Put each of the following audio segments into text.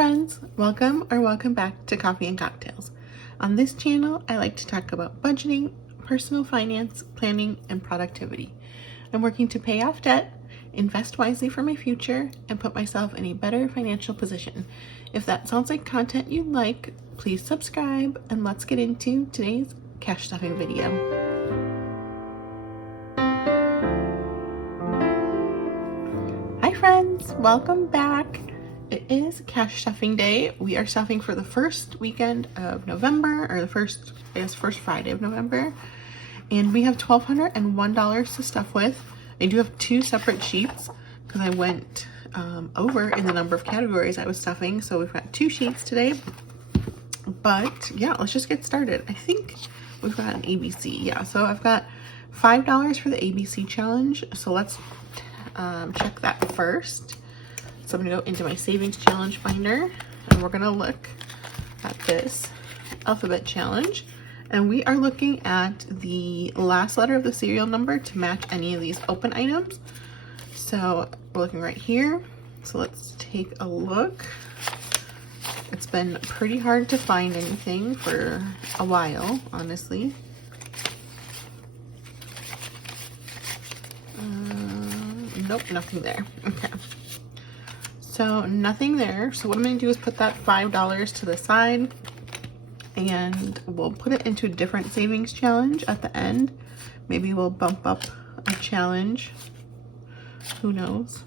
friends, welcome back to Coffee and Cocktails. On this channel, I like to talk about budgeting, personal finance, planning, and productivity. I'm working to pay off debt, invest wisely for my future, and put myself in a better financial position. If that sounds like content you like, please subscribe and let's get into today's cash stuffing video. Hi friends, welcome back. It is cash stuffing day. We are stuffing for the first weekend of November, or the first Friday of November. And we have $1,201 to stuff with. I do have two separate sheets because I went over in the number of categories I was stuffing. So we've got two sheets today. But yeah, let's just get started. I think we've got an ABC. Yeah, so I've got $5 for the ABC challenge. So let's check that first. So I'm gonna go into my savings challenge finder and we're gonna look at this alphabet challenge. And we are looking at the last letter of the serial number to match any of these open items. So we're looking right here. So let's take a look. It's been pretty hard to find anything for a while, honestly. Nope, nothing there. Okay. So nothing there. So what I'm going to do is put that $5 to the side and we'll put it into a different savings challenge at the end. Maybe we'll bump up a challenge. Who knows?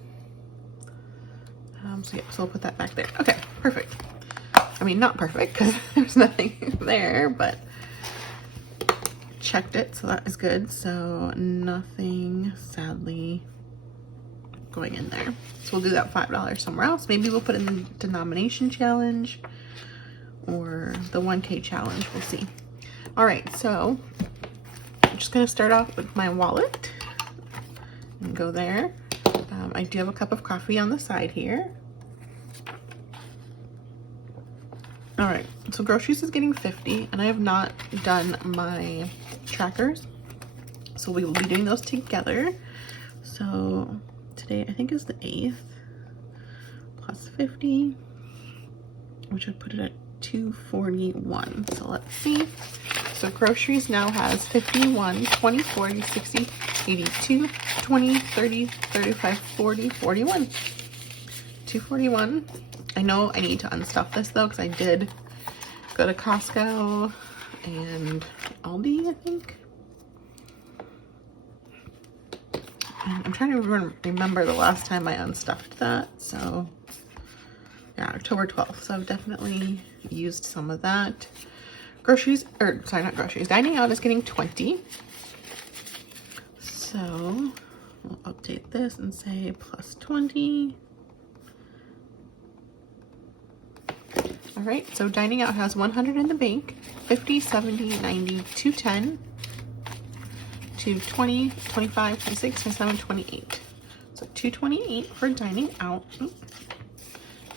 So we'll put that back there. Okay, perfect. I mean, not perfect because there's nothing there, but checked it, so that is good. So nothing, sadly, going in there. So we'll do that $5 somewhere else. Maybe we'll put in the denomination challenge or the 1K challenge. We'll see. All right, so I'm just gonna start off with my wallet and go there. I do have a cup of coffee on the side here. All right, so groceries is getting 50 and I have not done my trackers. So we will be doing those together. So today I think is the 8th plus 50, which would put it at 241. So let's see. So groceries now has 51, 20, 40, 60, 82, 20, 30, 35, 40, 41. 241. I know I need to unstuff this though because I did go to Costco and Aldi, I think. And I'm trying to remember the last time I unstuffed that. So yeah, October 12th. So I've definitely used some of that. Groceries, or sorry, not groceries. Dining out is getting 20. So we'll update this and say plus 20. All right, so dining out has 100 in the bank, 50, 70, 90, 210, 220, 25, 26, 27, 28. So 228 for dining out.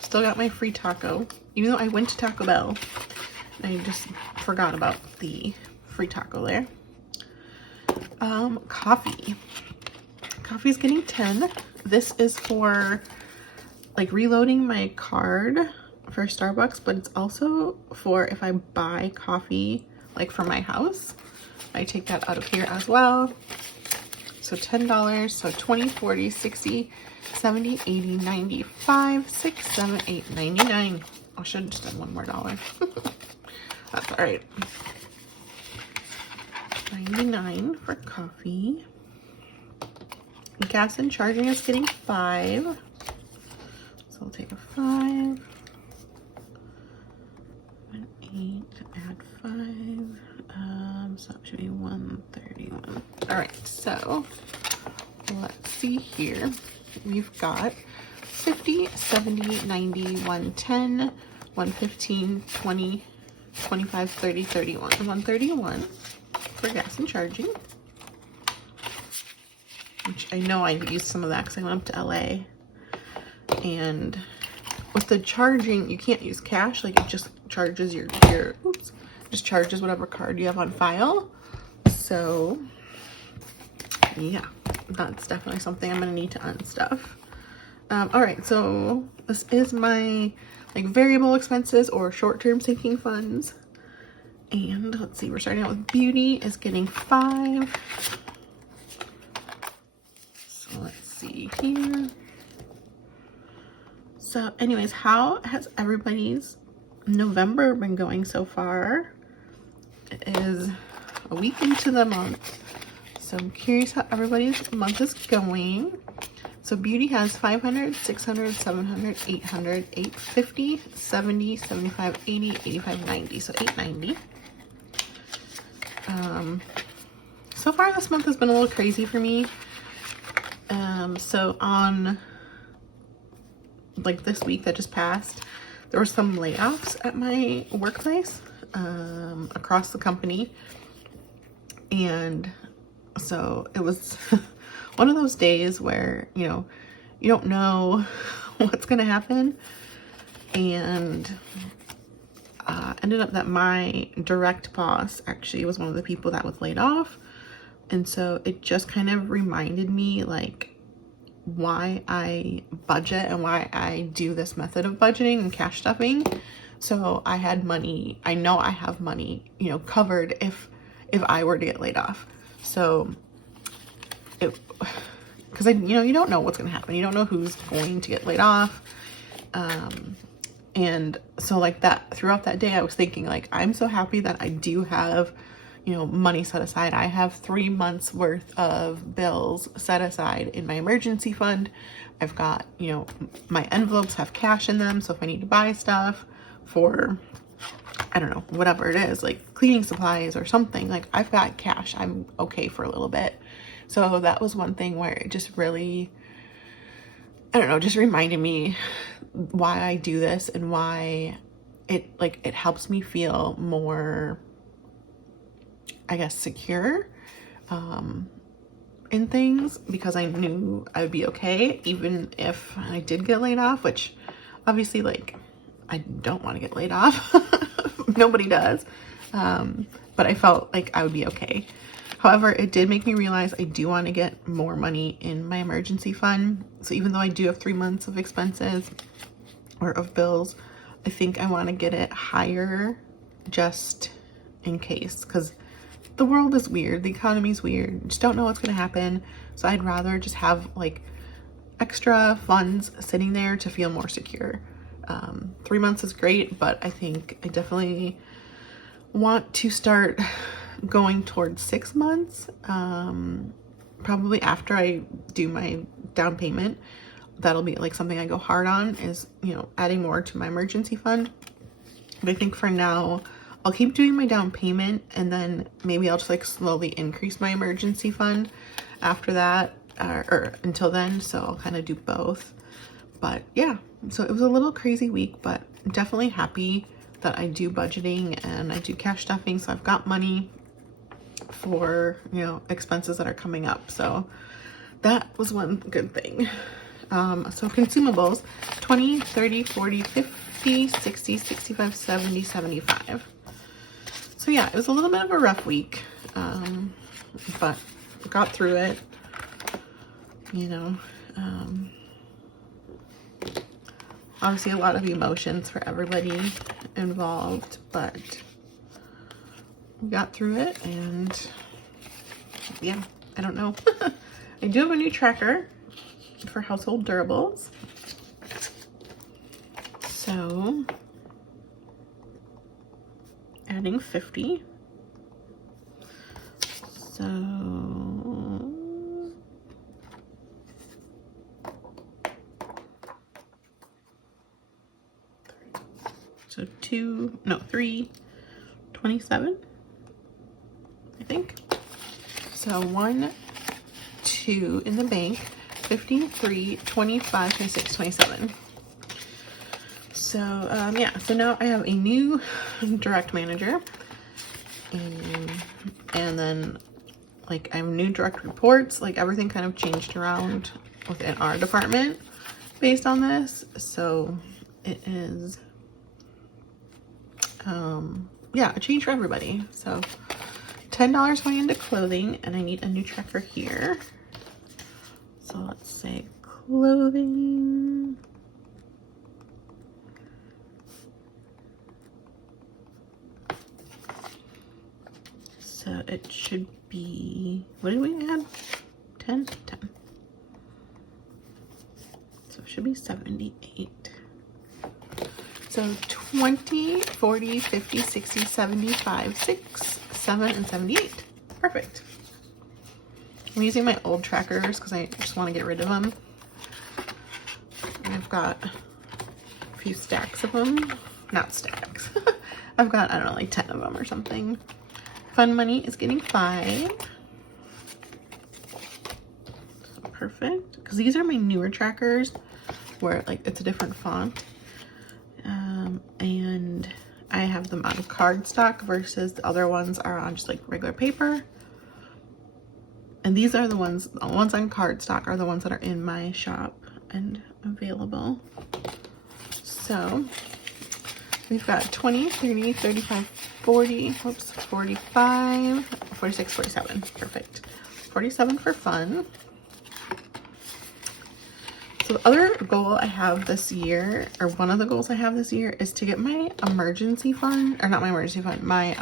Still got my free taco, even though I went to Taco Bell. I just forgot about the free taco there. Coffee. Coffee's getting 10. This is for like reloading my card for Starbucks, but it's also for if I buy coffee like for my house. I take that out of here as well. So $10, so 20, 40, 60, 70, 80, 95, 6, 7, 8, 99. I should have just done one more dollar. That's all right. 99 for coffee. Gas and charging is getting 5. So I'll take a 5. 8, add 5. So that should be 131. All right, so let's see here. We've got 50, 70, 90, 110, 115, 20, 25, 30, 31. 131 for gas and charging. Which I know I used some of that because I went up to LA. And with the charging, you can't use cash. Like it just charges your oops, just charges whatever card you have on file. So yeah, that's definitely something I'm gonna need to unstuff. All right, so this is my like variable expenses or short-term sinking funds. And let's see, we're starting out with beauty is getting 5. So let's see here. So anyways, how has everybody's November been going so far? It is a week into the month. So I'm curious how everybody's month is going. So beauty has 500, 600, 700, 800, 850, 70, 75, 80, 85, 90. So 890. So far this month has been a little crazy for me. So on like this week that just passed, there were some layoffs at my workplace, across the company. And so it was one of those days where, you know, you don't know what's going to happen. And ended up that my direct boss actually was one of the people that was laid off. And so it just kind of reminded me like why I budget and why I do this method of budgeting and cash stuffing. So I had money, I know I have money, you know, covered if I were to get laid off. So it, because you know, you don't know what's going to happen. You don't know who's going to get laid off. And so like that throughout that day, I was thinking like, I'm so happy that I do have, you know, money set aside. I have 3 months worth of bills set aside in my emergency fund. I've got, you know, my envelopes have cash in them. So if I need to buy stuff for, I don't know, whatever it is, like cleaning supplies or something, like I've got cash. I'm okay for a little bit. So that was one thing where it just really, I don't know, just reminded me why I do this and why it helps me feel more, I guess, secure in things, because I knew I would be okay even if I did get laid off, which obviously like I don't want to get laid off. Nobody does. But I felt like I would be okay. However, it did make me realize I do want to get more money in my emergency fund. So even though I do have 3 months of expenses or of bills, I think I want to get it higher just in case, because the world is weird. The economy is weird. Just don't know what's going to happen. So I'd rather just have like extra funds sitting there to feel more secure. 3 months is great, but I think I definitely want to start going towards 6 months, probably after I do my down payment. That'll be like something I go hard on, is, you know, adding more to my emergency fund. But I think for now I'll keep doing my down payment, and then maybe I'll just like slowly increase my emergency fund after that, or until then. So I'll kind of do both. But yeah, so it was a little crazy week, but I'm definitely happy that I do budgeting and I do cash stuffing. So I've got money for, you know, expenses that are coming up. So that was one good thing. So consumables, 20, 30, 40, 50, 60, 65, 70, 75. So yeah, it was a little bit of a rough week, but got through it, you know. Obviously a lot of emotions for everybody involved, but we got through it. And yeah, I don't know. I do have a new tracker for household durables. So adding 50. So 327, I think. So 1, 2 in the bank, 53, 25, 26, 27. So yeah, so now I have a new direct manager, and then like I have new direct reports. Like everything kind of changed around within our department based on this. So it is yeah, a change for everybody. So $10 going into clothing, and I need a new tracker here. So let's say clothing. So it should be, what did we add? 10? 10. So it should be 78. So 20, 40, 50, 60, 75, 6, 7, and 78. Perfect. I'm using my old trackers because I just want to get rid of them. And I've got a few stacks of them. Not stacks. I've got, I don't know, like 10 of them or something. Fun Money is getting 5. So perfect. Because these are my newer trackers where like it's a different font. And I have them on cardstock versus the other ones are on just like regular paper. And these are the ones on cardstock are the ones that are in my shop and available. So we've got 20, 30, 35, 40, whoops, 45, 46, 47. Perfect. 47 for fun. So the other goal I have this year, or one of the goals I have this year, is to get my emergency fund, or not my emergency fund, my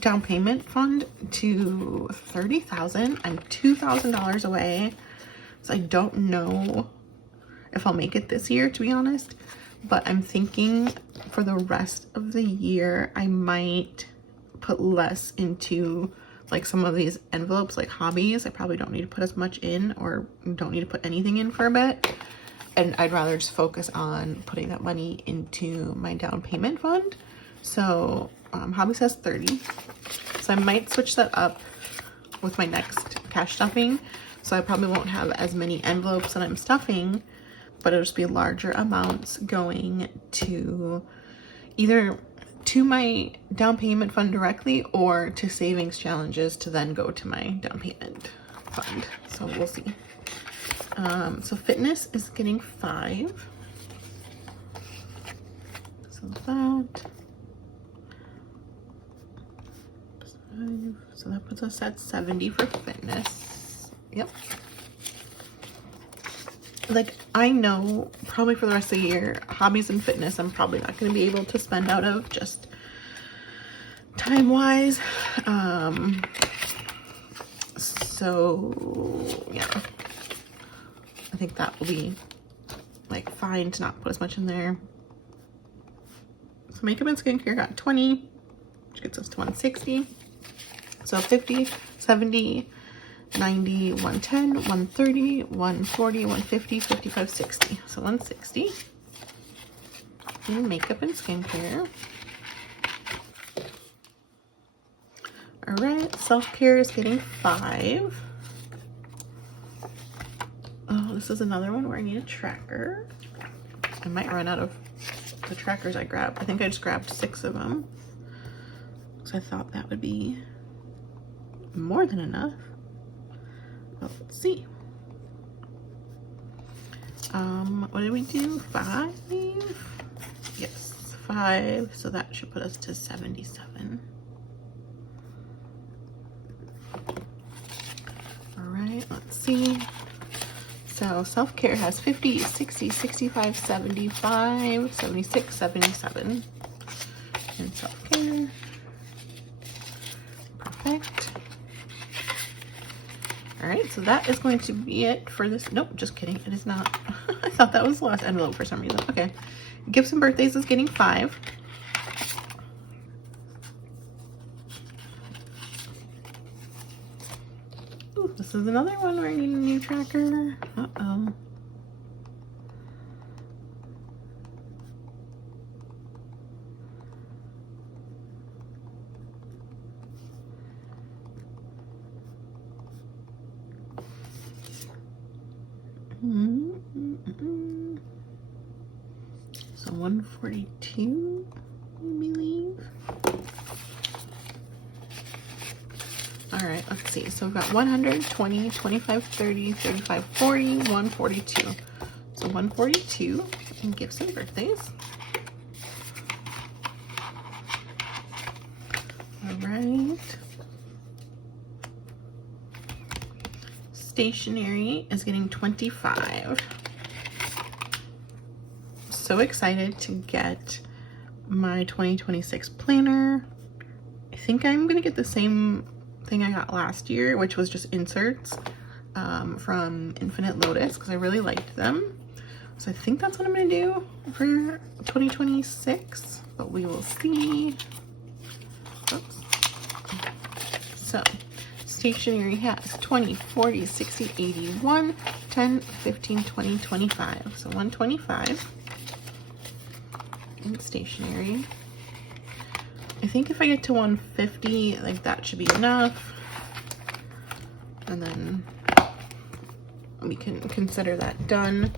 down payment fund to $30,000. I'm $2,000 away. So I don't know if I'll make it this year, to be honest, but I'm thinking for the rest of the year, I might put less into like some of these envelopes, like hobbies. I probably don't need to put as much in, or don't need to put anything in for a bit. And I'd rather just focus on putting that money into my down payment fund. So hobby says 30. So I might switch that up with my next cash stuffing. So I probably won't have as many envelopes that I'm stuffing, but it'll just be larger amounts going to either to my down payment fund directly or to savings challenges to then go to my down payment fund. So we'll see. So fitness is getting 5. So that. So that puts us at 70 for fitness. Yep. Like, I know probably for the rest of the year, hobbies and fitness, I'm probably not going to be able to spend out of just time-wise. So, yeah. I think that will be, like, fine to not put as much in there. So makeup and skincare got 20, which gets us to 160. So 50, 70, 90, 110, 130, 140, 150, 55, 60. So 160 in makeup and skincare. All right, self-care is getting 5. Oh, this is another one where I need a tracker. I might run out of the trackers I grabbed. I think I just grabbed 6 of them. So I thought that would be more than enough. Well, let's see. What did we do? 5? Yes, 5. So that should put us to 77. All right, let's see. So self-care has 50, 60, 65, 75, 76, 77 in self-care. Perfect. All right, so that is going to be it for this. Nope, just kidding. It is not. I thought that was the last envelope for some reason. Okay. Gifts and birthdays is getting 5. Ooh, this is another one where I need a new tracker. Uh-oh. So 142, I believe. All right, let's see. So we've got 100, 20, 25, 30, 35, 40, 142. So 142 in gifts and birthdays. All right. Stationery is getting 25. So excited to get my 2026 planner. I think I'm gonna get the same thing I got last year, which was just inserts from Infinite Lotus, because I really liked them. So I think that's what I'm gonna do for 2026, but we will see. Oops. So stationery has 20, 40, 60, 80, 1, 10, 15, 20, 25. So 125 in stationery. I think if I get to 150, like that should be enough. And then we can consider that done.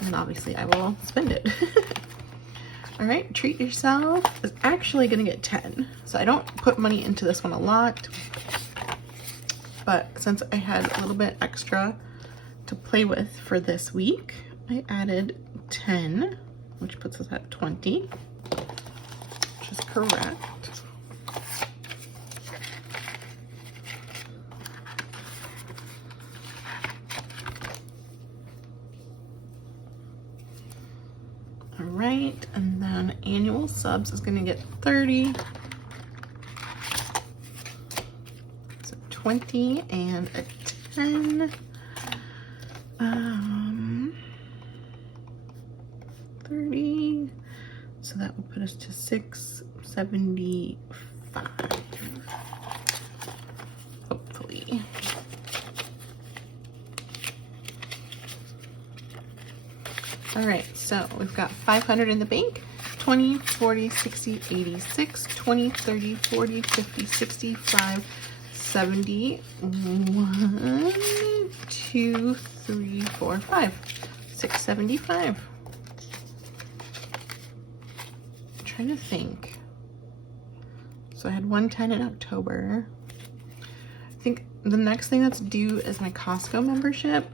And obviously I will spend it. All right, treat yourself is actually gonna get 10. So I don't put money into this one a lot, but since I had a little bit extra to play with for this week, I added 10, which puts us at 20, which is correct. All right, and then annual subs is gonna get 30. So 20 and a 10. 30. So that will put us to 675. Hopefully. All right, so we've got 500 in the bank. 20, 40, 60, 86, 20, 30, 40, 50, 65, 70, 1, 2, 3, 4, 5, 675. I'm trying to think. So I had 110 in October. I think the next thing that's due is my Costco membership,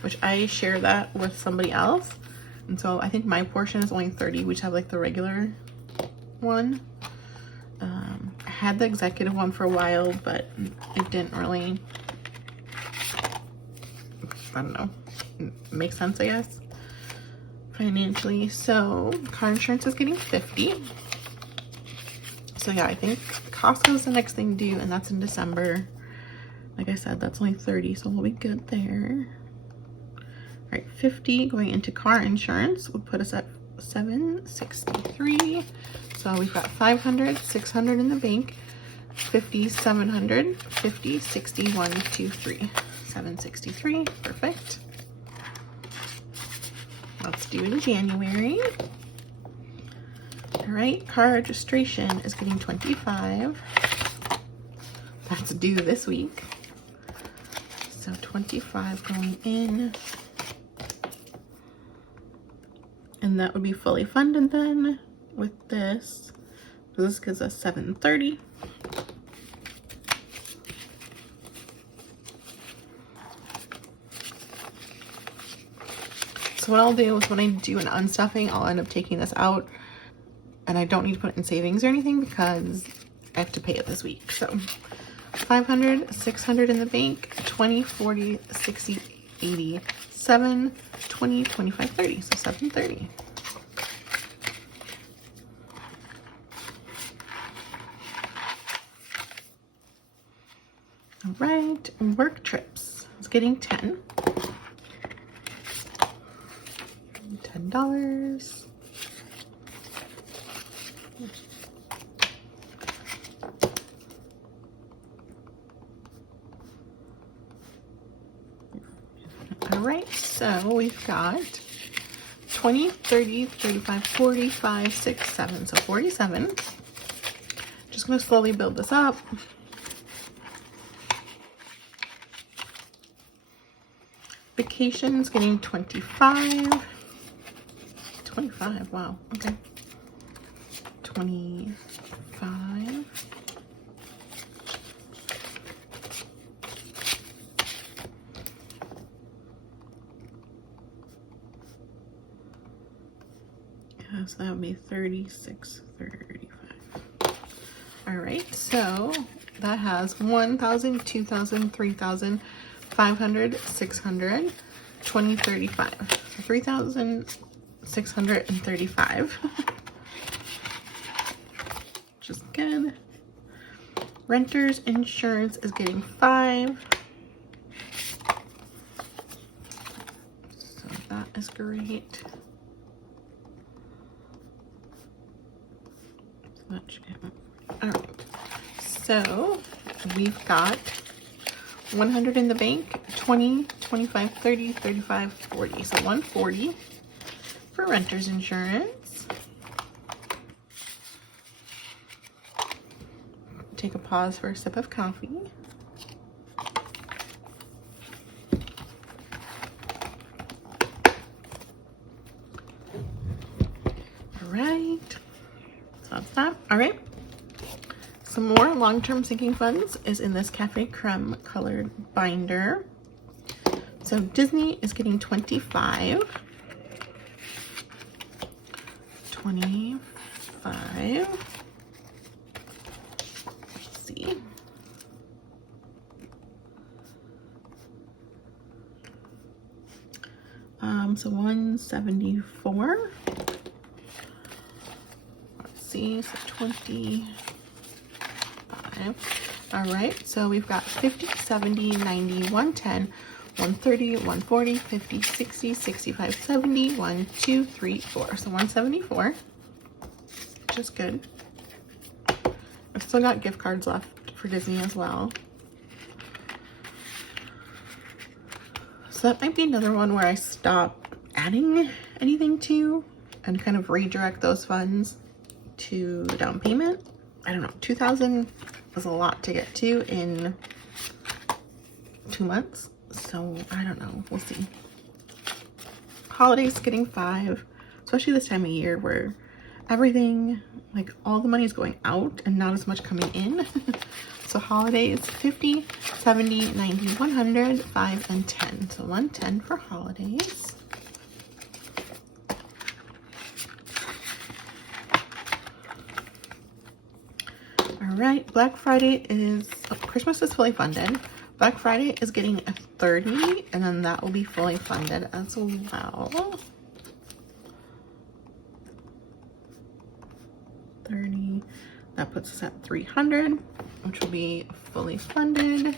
which I share that with somebody else. And so I think my portion is only 30, which have like the regular one. I had the executive one for a while, but it didn't really, I don't know, make sense, I guess, financially. So car insurance is getting 50. So yeah, I think Costco is the next thing due, and that's in December. Like I said, that's only 30, so we'll be good there. All right, 50 going into car insurance would put us at 763. So we've got 500, 600 in the bank, 50, 700, 50, 60, 1, 2, 3, 763. Perfect. Let's do it in January. All right, car registration is getting 25. That's due this week. So 25 going in. And that would be fully funded then with this. So this gives us 730. So what I'll do is when I do an unstuffing, I'll end up taking this out, and I don't need to put it in savings or anything because I have to pay it this week. So 500, 600 in the bank, 20, 40, 60, 80, 7, 20, 25, 30. So 730. All right, work trips. It's getting 10. $10. All right, so we've got 20, 30, 35, 45, 6, 7. So 47. Just gonna slowly build this up. Vacations getting 25. 25, wow, okay. 25. Yeah, so that would be 36, 35. All right, so that has 1,000, 2,000, 3,000, 500, 600, 20, 35. 3,635. Just good. Renter's insurance is getting 5. So that is great. All right. So we've got 100 in the bank, 20, 25, 30, 35, 40. So 140 for renter's insurance. Take a pause for a sip of coffee. All right. So that's that. All right. Some more long-term sinking funds is in this Cafe Creme colored binder. So Disney is getting 25. 25. Let's see. So 174. Let's see, so 25. All right, so we've got 50, 70, 90, 110, 130, 140, 50, 60, 65, 70, 1, 2, 3, 4. So 174, which is good. I've still got gift cards left for Disney as well. So that might be another one where I stop adding anything to and kind of redirect those funds to down payment. I don't know, 2,000 was a lot to get to in 2 months. So I don't know, we'll see. Holidays getting 5, especially this time of year where everything, like all the money is going out and not as much coming in. So holidays 50, 70, 90, 100, 5, and 10. So 110 for holidays. All right, Black Friday is, Christmas is fully funded. Black Friday is getting a 30, and then that will be fully funded as well. 30, that puts us at 300, which will be fully funded.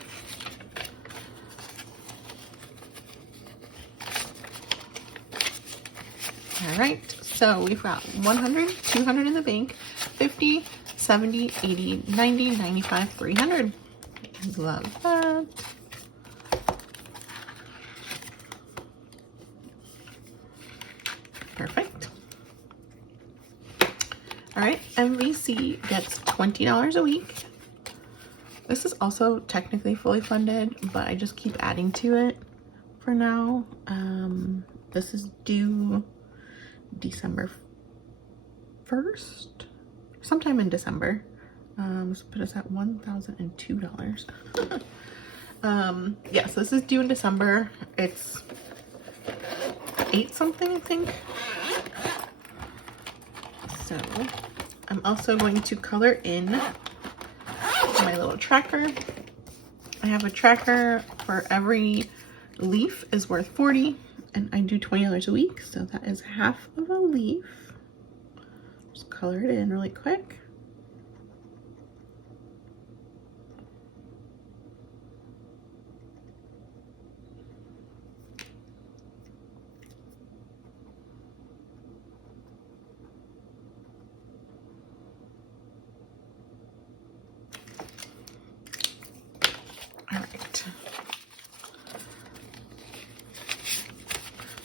All right, so we've got 100, 200 in the bank, 50, 70, 80, 90, 95, 300. Love that. Perfect. All right, MVC gets $20 a week. This is also technically fully funded, but I just keep adding to it for now. This is due December 1st, sometime in December. Let's put us at $1,002. Yeah, so this is due in December. It's 8 something, I think. So I'm also going to color in my little tracker. I have a tracker for every leaf is worth 40, and I do $20 a week, so that is half of a leaf. Just color it in really quick.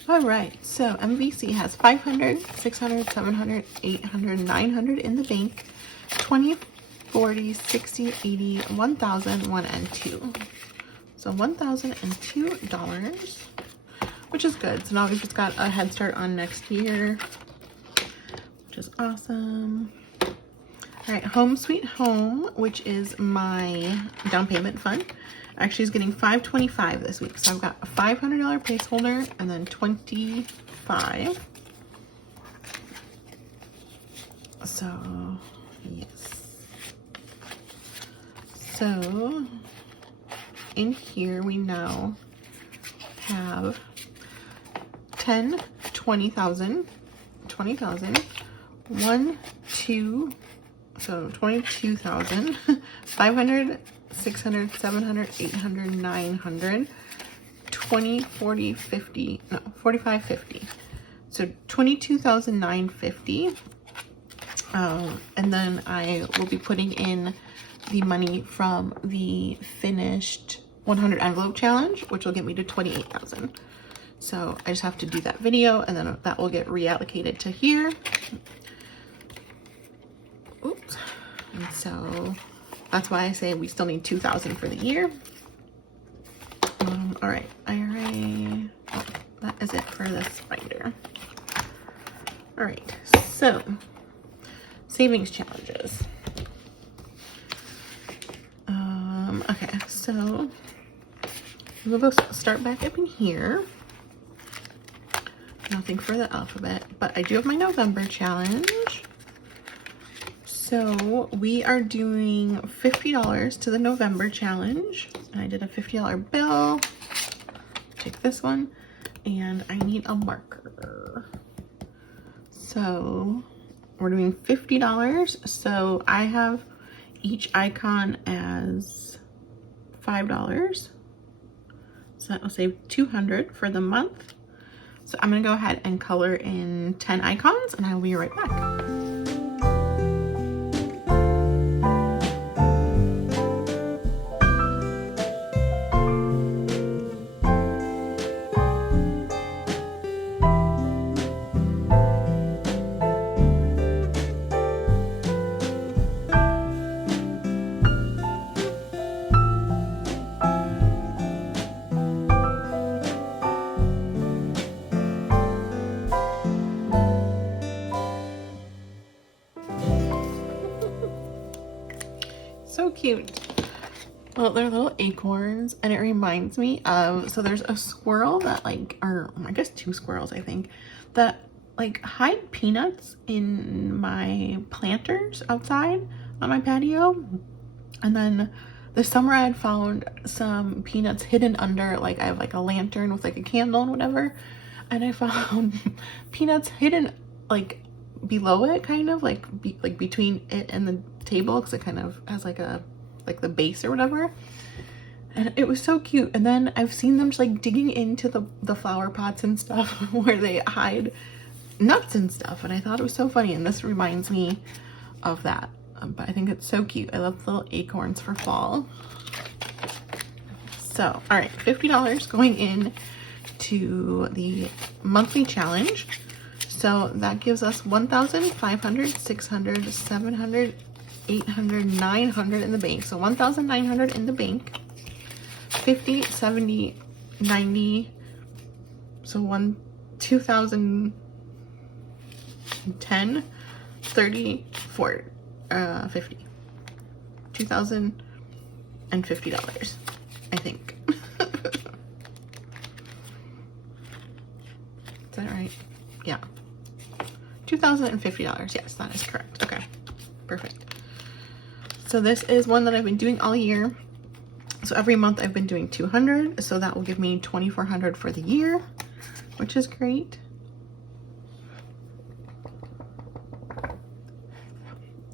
All right, so MVC has 500, 600, 700, 800, 900 in the bank, 20, 40, 60, 80, 1,000, 1, and 2. So $1,002, which is good. So now we've just got a head start on next year, which is awesome. All right, Home Sweet Home, which is my down payment fund, actually is getting $525 this week. So I've got a $500 placeholder and then 25. So yes. So in here we now have 10, 20,000, 20,000, 1, 2, So 22,000, 500, 600, 700, 800, 900, 20, 40, 50, no, 45, 50. So 22,950. And then I will be putting in the money from the finished 100 envelope challenge, which will get me to 28,000. So I just have to do that video, and then that will get reallocated to here. Oops. And so that's why I say we still need 2,000 for the year. All right, IRA, that is it for this binder. All right, so savings challenges. Okay, so we'll go start back up in here. Nothing for the alphabet, but I do have my November challenge. So we are doing $50 to the November challenge. I did a $50 bill. Take this one, and I need a marker. So we're doing $50. So I have each icon as $5. So that will save $200 for the month. So I'm gonna go ahead and color in 10 icons, and I will be right back. So cute. Well, they're little acorns, and it reminds me of, so there's a squirrel that like, or I guess two squirrels, I think, that like hide peanuts in my planters outside on my patio. And then this summer I had found some peanuts hidden under, like I have like a lantern with like a candle and whatever. And I found peanuts hidden like below it, kind of like between it and the table, because it kind of has like a the base or whatever, and it was so cute. And then I've seen them just like digging into the flower pots and stuff where they hide nuts and stuff, and I thought it was so funny, and this reminds me of that. But I think it's so cute. I love the little acorns for fall. So all right, $50 going in to the monthly challenge. So that gives us 1,500, 600, 700, 800, 900 in the bank. So 1,900 in the bank. 50, 70, 90. So 2,010, 30, 40, 50. $2,050, I think. Is that right? Yeah. $2,050. Yes, that is correct. Okay, perfect. So this is one that I've been doing all year. So every month I've been doing 200. So that will give me 2,400 for the year, which is great.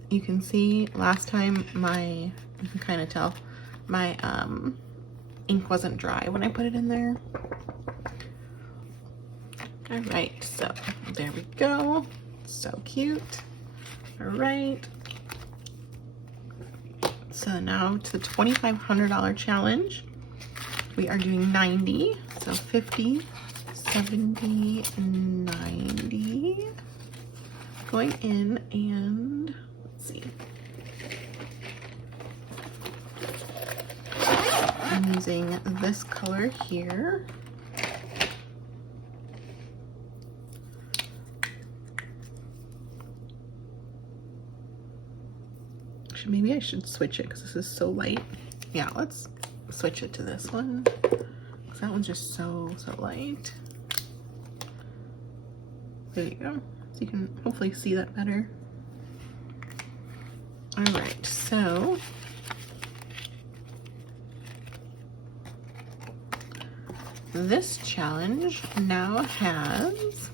You can see last time you can kind of tell my ink wasn't dry when I put it in there. All right, so there we go. So cute. All right. So now to the $2,500 challenge. We are doing 90. So 50, 70, 90. Going in, and let's see. I'm using this color here. Maybe I should switch it because this is so light. Yeah, let's switch it to this one, because that one's just so light. There you go. So you can hopefully see that better. All right, so this challenge now has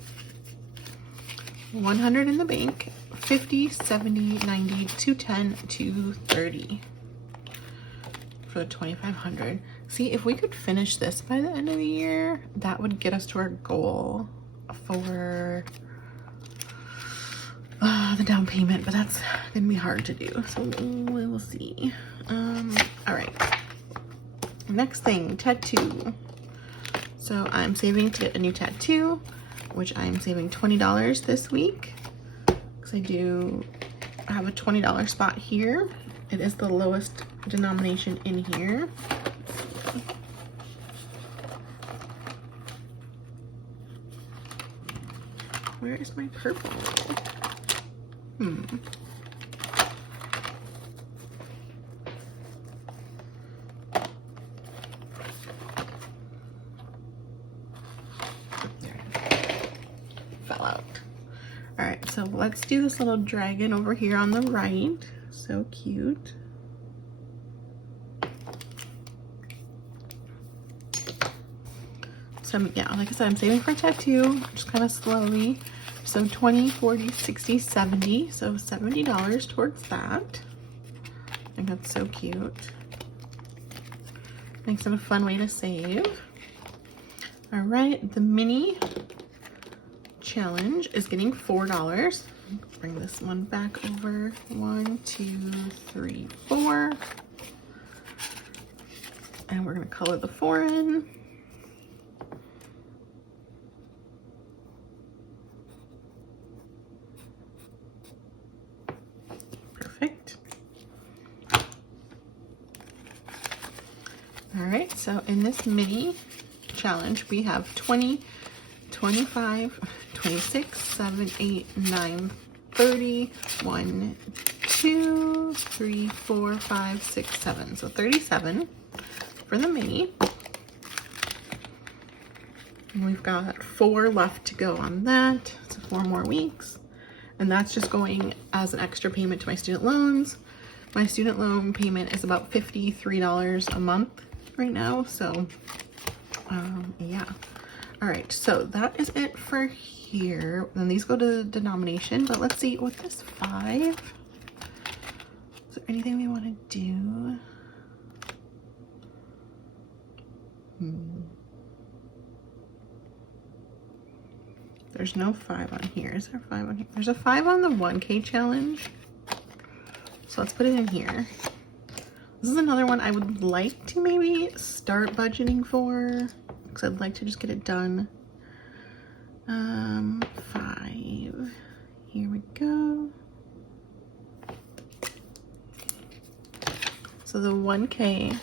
100 in the bank, 50, 70, 90, 210, 230 for the 2,500. See, if we could finish this by the end of the year, that would get us to our goal for the down payment, but that's gonna be hard to do, so we will see. All right, next thing, tattoo. So I'm saving to get a new tattoo, which I'm saving $20 this week because I have a $20 spot here. It is the lowest denomination in here. Where is my purple? Fell out. All right, so let's do this little dragon over here on the right. So cute. So yeah, like I said, I'm saving for a tattoo, just kind of slowly. So 20, 40, 60, 70. So $70 towards that. I think that's so cute. Makes it a fun way to save. All right, the mini challenge is getting $4. Let's bring this one back over. 1, 2, 3, 4. And we're gonna color the 4 in. Perfect. All right, so in this mini challenge, we have 20, 25, 26, 7, 8, 9, 30, 1, 2, 3, 4, 5, 6, 7. So 37 for the mini. And we've got 4 left to go on that. So 4 more weeks. And that's just going as an extra payment to my student loans. My student loan payment is about $53 a month right now. So yeah. All right, so that is it for here. Then these go to denomination, but let's see with this 5. Is there anything we want to do? There's no 5 on here. Is there 5 on here? There's a 5 on the 1K challenge. So let's put it in here. This is another one I would like to maybe start budgeting for, because I'd like to just get it done. 5. Here we go. So the 1K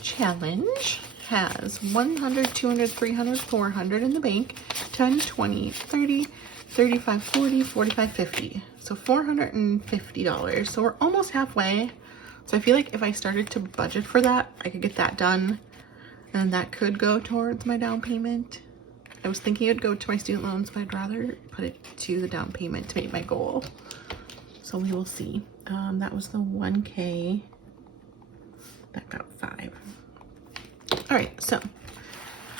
challenge has 100, 200, 300, 400 in the bank. 10, 20, 30, 35, 40, 45, 50. So $450. So we're almost halfway. So I feel like if I started to budget for that, I could get that done. And that could go towards my down payment. I was thinking it'd go to my student loans, but I'd rather put it to the down payment to meet my goal. So we will see. That was the 1K. That got 5. All right, so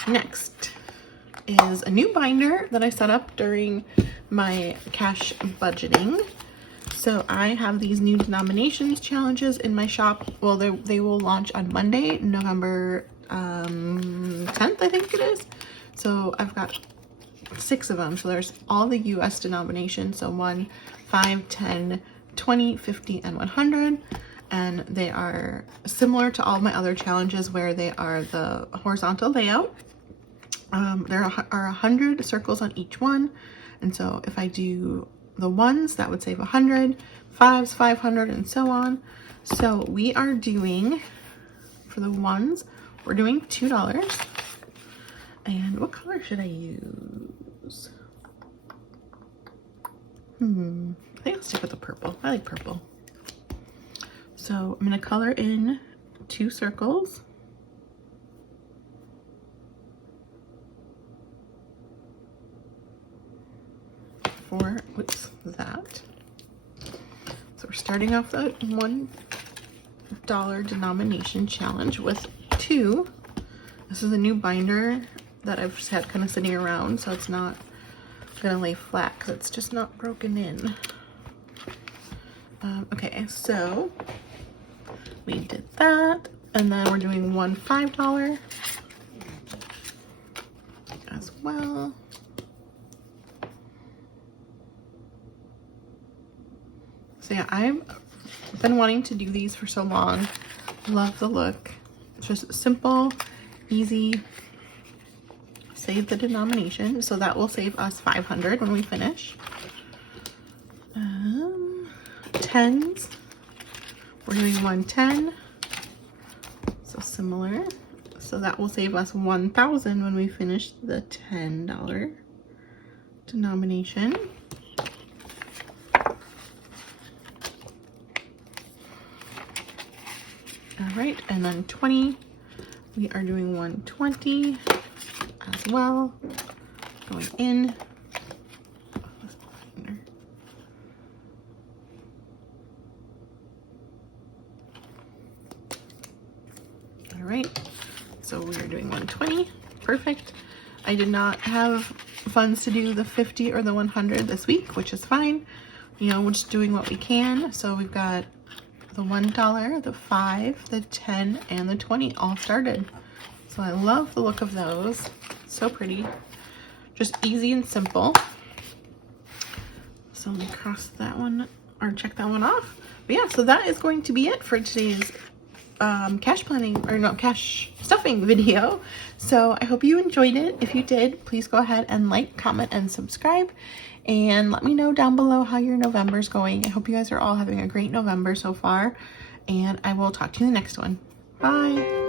next is a new binder that I set up during my cash budgeting. So I have these new denominations challenges in my shop. Well, they will launch on Monday, November 10th, I think it is. So I've got 6 of them. So there's all the US denominations. So 1, 5, 10, 20, 50, and 100. And they are similar to all my other challenges where they are the horizontal layout. There are 100 circles on each one. And so if I do the 1s, that would save 100, 5s, 500, and so on. So we are doing, for the 1s, we're doing $2. And what color should I use? I think I'll stick with the purple. I like purple. So I'm gonna color in 2 circles. For, whoops, that. So we're starting off the $1 denomination challenge with 2. This is a new binder that I've just had kind of sitting around, so it's not gonna lay flat because it's just not broken in. Okay, so we did that, and then we're doing one $5 as well. So yeah, I've been wanting to do these for so long. Love the look. It's just simple, easy. Save the denomination, so that will save us 500 when we finish. Tens, we're doing 110, so similar. So that will save us 1,000 when we finish the $10 denomination. All right, and then 20, we are doing 120 as well, going in. All right, so we are doing 120, perfect. I did not have funds to do the 50 or the 100 this week, which is fine. You know, we're just doing what we can. So we've got the $1, the 5, the 10, and the 20 all started. So I love the look of those. So pretty. Just easy and simple. So let me cross that one or check that one off. But yeah, so that is going to be it for today's cash stuffing video. So I hope you enjoyed it. If you did, please go ahead and like, comment, and subscribe. And let me know down below how your November's going. I hope you guys are all having a great November so far. And I will talk to you in the next one. Bye.